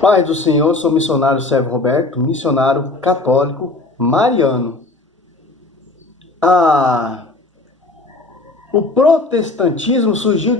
Paz do Senhor, sou missionário Sérgio Roberto, missionário católico mariano. O protestantismo surgiu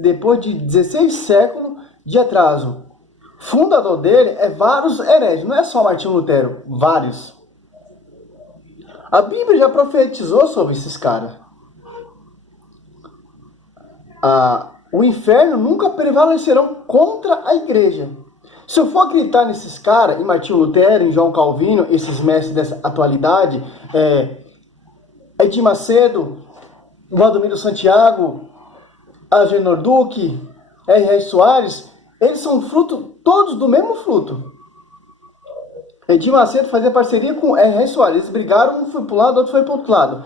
depois de 16 séculos de atraso. O fundador dele é vários hereges, não é só Martinho Lutero, vários. A Bíblia já profetizou sobre esses caras. O inferno nunca prevalecerão contra a igreja. Se eu for gritar nesses caras, em Martinho Lutero, em João Calvino, esses mestres dessa atualidade, Edir Macedo, Valdomiro Santiago, Agenor Duque, R.R. Soares, eles são fruto, todos do mesmo fruto. Edir Macedo fazia parceria com R.R. Soares, eles brigaram, um foi para um lado, outro foi para o outro lado.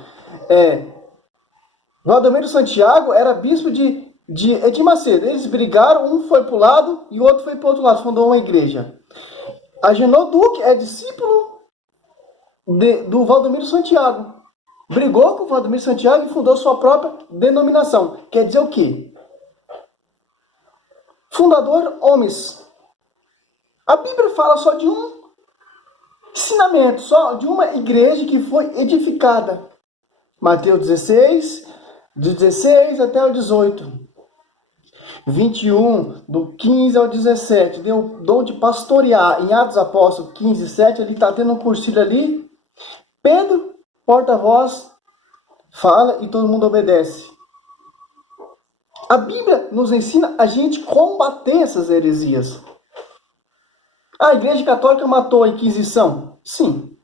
Valdomiro Santiago era bispo de Edir Macedo, eles brigaram, um foi para o lado e o outro foi para o outro lado, fundou uma igreja. Agenor Duque é discípulo do Valdomiro Santiago. Brigou com o Valdomiro Santiago e fundou sua própria denominação. Quer dizer o quê? Fundador, homens. A Bíblia fala só de um ensinamento, só de uma igreja que foi edificada. Mateus 16, do 16 até o 18. 21, do 15 ao 17. Deu o dom de pastorear. Em Atos Apóstolos 15, 7, ele está tendo um cursilho ali. Pedro, porta-voz, fala e todo mundo obedece. A Bíblia nos ensina a gente combater essas heresias. A Igreja Católica matou a Inquisição? Sim.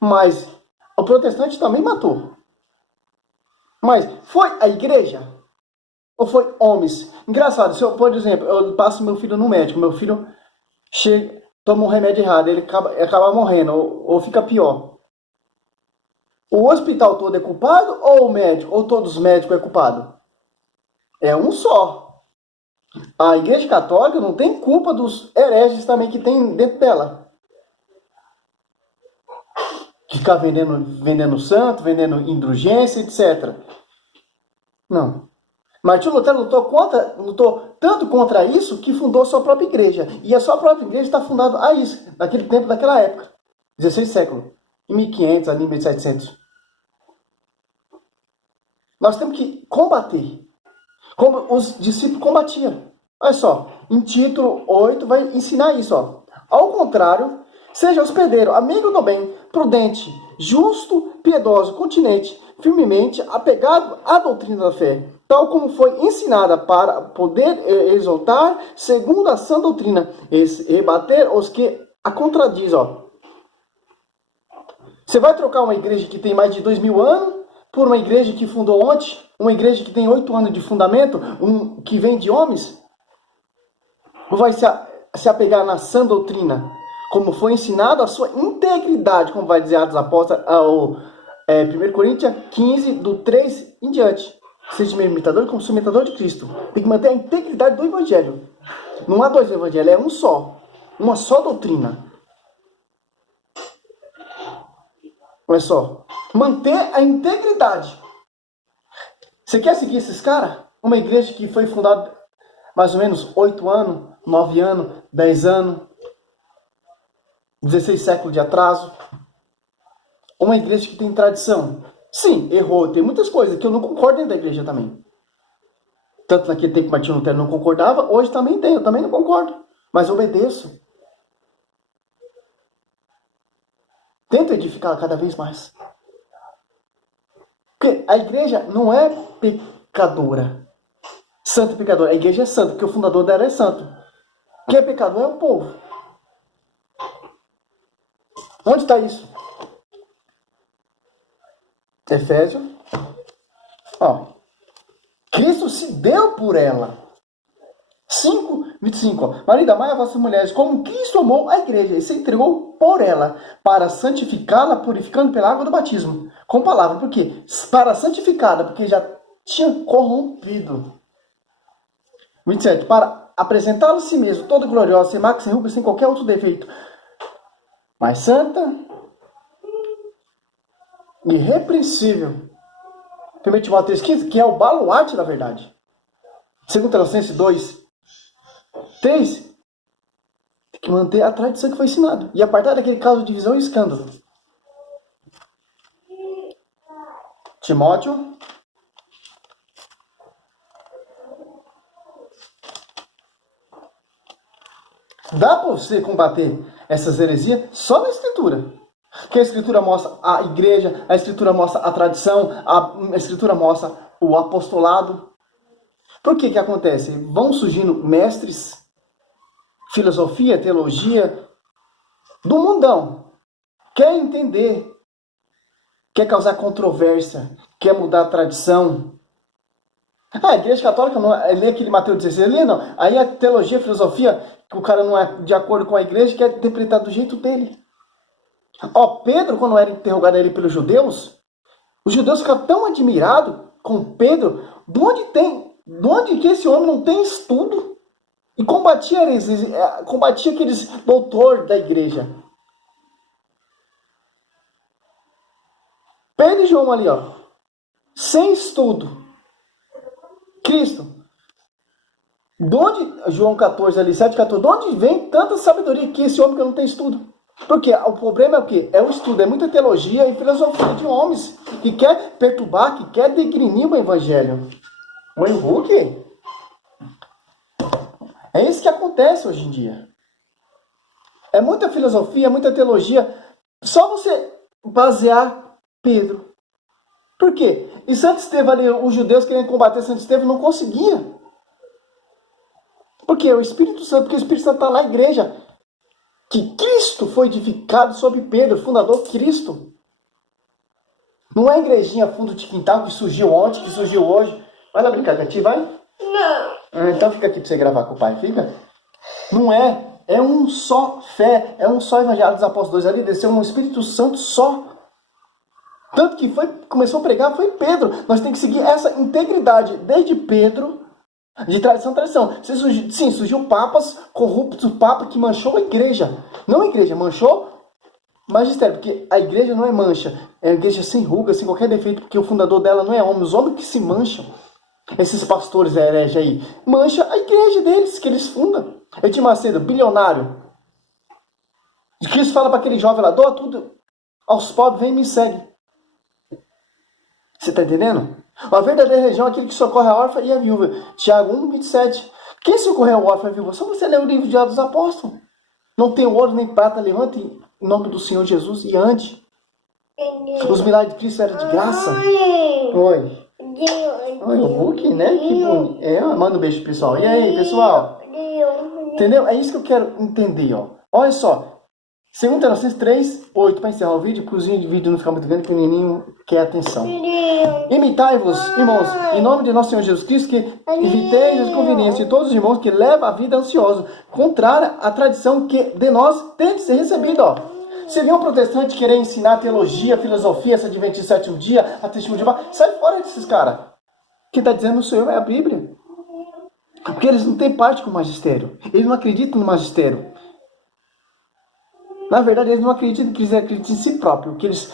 Mas o protestante também matou. Mas foi a igreja? Ou foi homens? Engraçado, se eu, por exemplo, eu passo meu filho no médico, meu filho chega, toma um remédio errado, ele acaba morrendo, ou fica pior. O hospital todo é culpado ou o médico? Ou todos os médicos é culpado? É um só. A Igreja Católica não tem culpa dos hereges também que tem dentro dela. Que ficar vendendo santo, vendendo indulgência, etc. Não. Martinho Lutero lutou tanto contra isso que fundou sua própria igreja. E a sua própria igreja está fundada a isso, naquele tempo, daquela época. 16 século. Em 1500, ali em 1700. Nós temos que combater. Como os discípulos combatiam. Olha só, em Título 8 vai ensinar isso. Ó. Ao contrário, seja hospedeiro, amigo do bem, prudente, justo, piedoso, continente, firmemente apegado à doutrina da fé, tal como foi ensinada para poder exaltar segundo a sã doutrina, e rebater os que a contradiz. Ó. Você vai trocar uma igreja que tem mais de 2000 anos por uma igreja que fundou ontem? Uma igreja que tem 8 anos de fundamento? Que vem de homens? Ou vai se apegar na sã doutrina? Como foi ensinado, a sua integridade, como vai dizer Atos Apóstolos, 1 Coríntios 15, do 3 em diante. Seja meu imitador como sou imitador de Cristo. Tem que manter a integridade do Evangelho. Não há dois Evangelhos, é um só. Uma só doutrina. Olha só. Manter a integridade. Você quer seguir esses caras? Uma igreja que foi fundada mais ou menos 8 anos, 9 anos, 10 anos, 16 séculos de atraso. Uma igreja que tem tradição. Sim, errou. Tem muitas coisas que eu não concordo dentro da igreja também. Tanto naquele tempo que Martinho Lutero não concordava, hoje também tem. Eu também não concordo. Mas obedeço. Tento edificar cada vez mais. Porque a igreja não é pecadora. Santa e pecadora. A igreja é santa, porque o fundador dela é santo. Quem é pecador é o povo. Onde está isso? Efésios. Ó. Cristo se deu por ela. 5:25. Ó. Marido, amai a vossas mulheres como Cristo amou a igreja e se entregou por ela, para santificá-la, purificando pela água do batismo. Com palavra, por quê? Para santificá-la, porque já tinha corrompido. 27. Para apresentá-la a si mesmo, toda gloriosa, sem mácula, sem ruga, sem qualquer outro defeito, mas santa, irrepreensível. 1 Timóteo 3,15, que é o baluarte da verdade. 2 Tessalonicenses 2, 3. que manter a tradição que foi ensinada. E apartar daquele caso de divisão e escândalo. Timóteo. Dá para você combater essas heresias só na Escritura. Porque a Escritura mostra a igreja, a Escritura mostra a tradição, a Escritura mostra o apostolado. Por que acontece? Vão surgindo mestres, filosofia, teologia, do mundão. Quer entender, quer causar controvérsia, quer mudar a tradição. A igreja católica não lê aquele Mateus 16, lê não. Aí a teologia, a filosofia, que o cara não é de acordo com a igreja, quer interpretar do jeito dele. Pedro, quando era interrogado ali pelos judeus, os judeus ficavam tão admirados com Pedro, de onde que esse homem não tem estudo? E combatia aqueles doutores da igreja. Pedro e João ali, sem estudo. Cristo. João 14 ali, 7, 14, de onde vem tanta sabedoria que esse homem que não tem estudo? Porque o problema é o quê? É o estudo, é muita teologia e filosofia de homens que quer perturbar, que quer degrinir o evangelho. O Henrique. É isso que acontece hoje em dia. É muita filosofia, muita teologia. Só você basear Pedro. Por quê? E Santo Estevão ali, os judeus querendo combater Santo Estevão, não conseguia. Por quê? O Espírito Santo, porque o Espírito Santo está na igreja. Que Cristo foi edificado sobre Pedro, fundador Cristo. Não é a igrejinha fundo de quintal que surgiu ontem, que surgiu hoje. Vai lá brincar com a tia, vai? Não. Então fica aqui para você gravar com o pai, fica? Não é. É um só fé, é um só evangelho dos apóstolos. Ali desceu um Espírito Santo só. Tanto que começou a pregar foi Pedro. Nós temos que seguir essa integridade desde Pedro. De tradição, tradição. Surgiu papas corruptos, o papa que manchou a igreja. Não a igreja, manchou magistério. Porque a igreja não é mancha. É a igreja sem ruga, sem qualquer defeito. Porque o fundador dela não é homem. Os homens que se mancham. Esses pastores hereges aí. Mancha a igreja deles, que eles fundam. Edir Macedo, bilionário. Cristo fala para aquele jovem lá, doa tudo aos pobres, vem e me segue. Você está entendendo? A verdadeira religião é aquele que socorre a órfã e a viúva. Tiago 1, 27. Quem socorreu a órfã e a viúva? Só você ler o livro de Atos dos Apóstolos. Não tem ouro nem prata, levante em nome do Senhor Jesus e ande. Os milagres de Cristo eram de graça. Oi. Oi, o Hulk, né? Que bonito. Manda um beijo, pessoal. E aí, pessoal? Entendeu? É isso que eu quero entender, Olha só. 2 Tessalonicenses 3, 8, para encerrar o vídeo, cozinho de vídeo não ficar muito grande, pequenininho, quer atenção. Imitai-vos, irmãos, em nome de nosso Senhor Jesus Cristo, que eviteis as conveniências de todos os irmãos que levam a vida ansiosa, contrária à tradição que de nós tem de ser recebido, Se vê um protestante querer ensinar teologia, filosofia, essa adventista sétimo dia, a testemunho de Jeová, sai fora desses caras. Quem está dizendo o Senhor é a Bíblia. Porque eles não têm parte com o magistério. Eles não acreditam no magistério. Na verdade, eles não acreditam que eles acreditam em si próprio. Que eles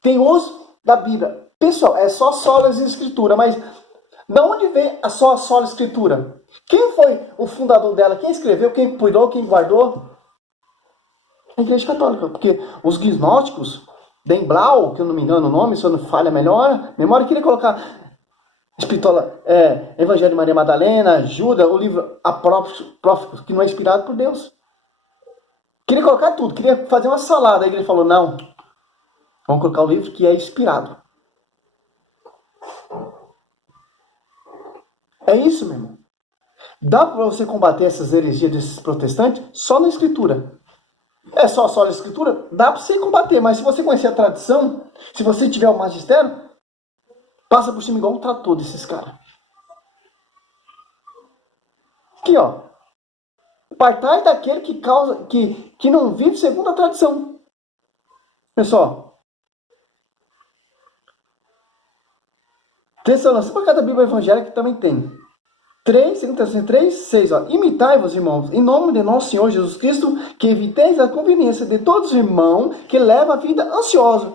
têm os da Bíblia. Pessoal, é só solas e escritura. Mas de onde vem a só a sola escritura? Quem foi o fundador dela? Quem escreveu? Quem cuidou? Quem guardou? A Igreja Católica. Porque os gnósticos, Dan Blau, que eu não me engano o nome, se eu não falha melhor, memória, queria colocar Evangelho de Maria Madalena, Judas, o livro Apócrifos, que não é inspirado por Deus. Queria colocar tudo, queria fazer uma salada. Aí ele falou, não, vamos colocar o livro que é inspirado. É isso, meu irmão. Dá para você combater essas heresias desses protestantes só na escritura. É só a escritura? Dá para você combater, mas se você conhecer a tradição, se você tiver o magistério, passa por cima igual um trator desses caras. Aqui, Partai daquele que não vive segundo a tradição. Pessoal, Tessalonicenses, para cada Bíblia evangélica também tem. 2 Tessalonicenses 3, 6. Imitai-vos, irmãos, em nome de nosso Senhor Jesus Cristo, que eviteis a conveniência de todos os irmãos que levam a vida ansiosa.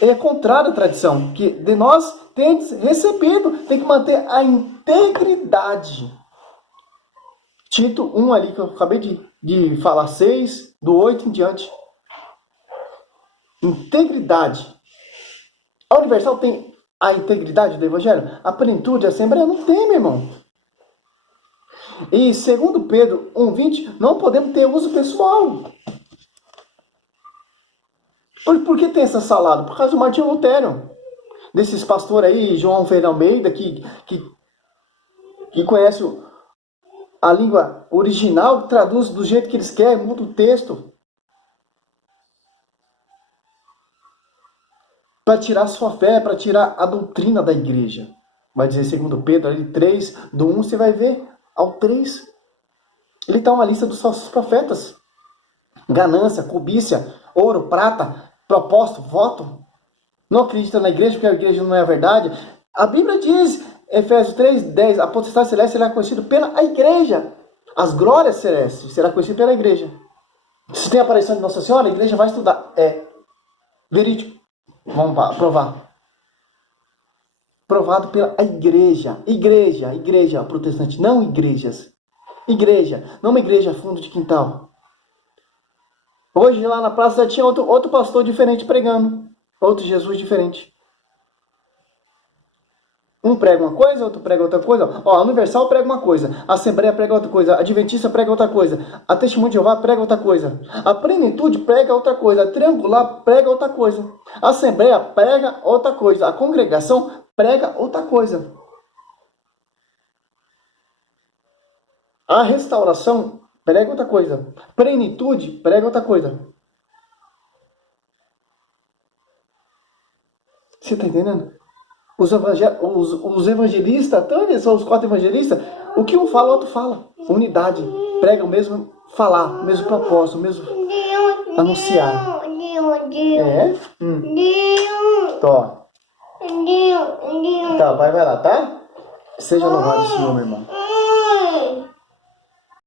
É contrário à tradição, que de nós tendes recebido, tem que manter a integridade. Tito 1 ali, que eu acabei de falar, 6, do 8 em diante. Integridade. A Universal tem a integridade do Evangelho? A plenitude, a Assembleia não tem, meu irmão. E segundo Pedro 1,20, não podemos ter uso pessoal. Por que tem essa salada? Por causa do Martinho Lutero. Desses pastores aí, João Ferreira Almeida, que conhece a língua original, traduz do jeito que eles querem, muda o texto. Para tirar sua fé, para tirar a doutrina da igreja. Vai dizer segundo Pedro, ali 3, do 1, você vai ver ao 3. Ele está uma lista dos falsos profetas. Ganância, cobiça, ouro, prata, propósito, voto. Não acredita na igreja porque a igreja não é a verdade. A Bíblia diz, Efésios 3:10, a potestade celeste será conhecida pela igreja. As glórias celestes será conhecida pela igreja. Se tem a aparição de Nossa Senhora, a igreja vai estudar. É verídico. Vamos provar. Provado pela igreja. Igreja protestante, não igrejas. Igreja, não uma igreja fundo de quintal. Hoje lá na praça tinha outro pastor diferente pregando. Outro Jesus diferente. Um prega uma coisa, outro prega outra coisa. Ó, a Universal prega uma coisa, a Assembleia prega outra coisa, a Adventista prega outra coisa, a Testemunho de Jeová prega outra coisa, a Plenitude prega outra coisa, a Triangular prega outra coisa, a Assembleia prega outra coisa, a Congregação prega outra coisa. A Restauração prega outra coisa, Plenitude prega outra coisa. Você está entendendo? Os evangelistas, então, são os 4 evangelistas, o que um fala, o outro fala. Unidade. Prega o mesmo falar, o mesmo propósito, o mesmo anunciar. É? Tó. Tá, vai lá, tá? Seja louvado o Senhor, meu irmão.